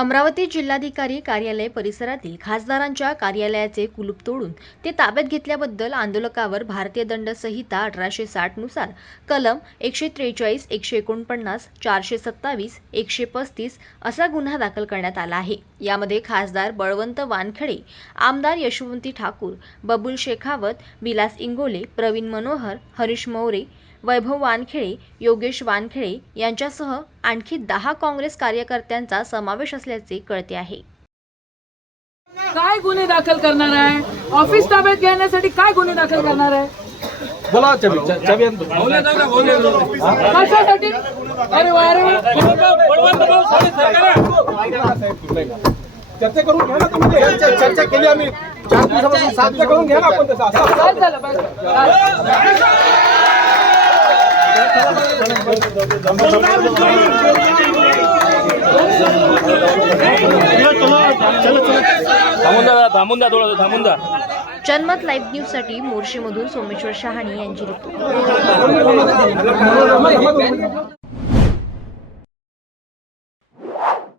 अमरावती जिल्हाधिकारी कार्यालय परिसरातील खासदारांच्या कार्यालयाचे कुलूप तोडून ते ताब्यात घेतल्याबद्दल आंदोलकावर भारतीय दंड संहिता 1860 नुसार कलम 143, 149, 427, 135 असा गुन्हा दाखल करण्यात आला आहे। यामध्ये खासदार बळवंत वानखेडे, आमदार यशोमती ठाकूर, बबुल शेखावत, विलास इंगोले, प्रवीण मनोहर, हरीश मोरे, वैभव वानखेडे, योगेश वानखेडे यांच्यासह आणखी 10 काँग्रेस कार्यकर्त्यांचा समावेश असल्याचे कळते आहे। काय गुन्हे दाखल करणार आहे? ऑफिस ताब्यात घेण्यासाठी काय गुन्हे दाखल करणार आहे? बोला कशासाठी? अरे वा रे वा. चर्चा करून घ्या ना तुम्ही। चर्चा केली आम्ही 4 दिवसापासून, चर्चा करून घ्या ना आपण तसं। काय झालं पाहिजे? थांबून द्या थोडं, थांबून द्या। जनमत लाईव्ह न्यूज साठी मोर्शीमधून सोमेश्वर शहाणे यांची रिपोर्ट।